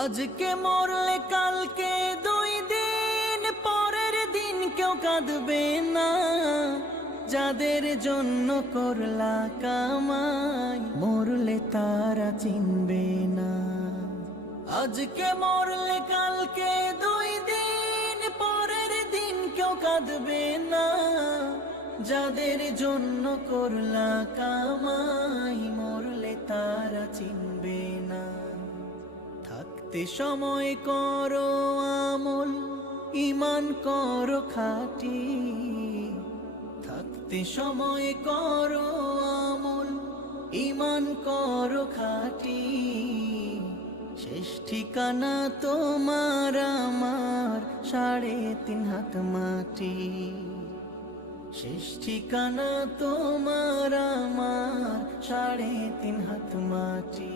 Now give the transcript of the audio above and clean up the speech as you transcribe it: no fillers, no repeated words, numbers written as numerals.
আজকে মরলে কালকে 2 দিন পরের দিন কেউ কাঁদবে না। যাদের জন্য করলা কামাই মরলে তারা চিনবে না। আজকে মরলে কালকে 2 দিন পরের দিন কেউ কাঁদবে না। যাদের জন্য করলা কামাই মরলে তারা চিনবে না। থাকতে সময় করো আমল, ঈমান করো খাঁটি। থাকতে সময় করো আমল, ঈমান করো খাঁটি। শেষ ঠিকানা তোমার আমার 3.5 হাত মাটি। শেষ ঠিকানা তোমার আমার 3.5 হাত মাটি।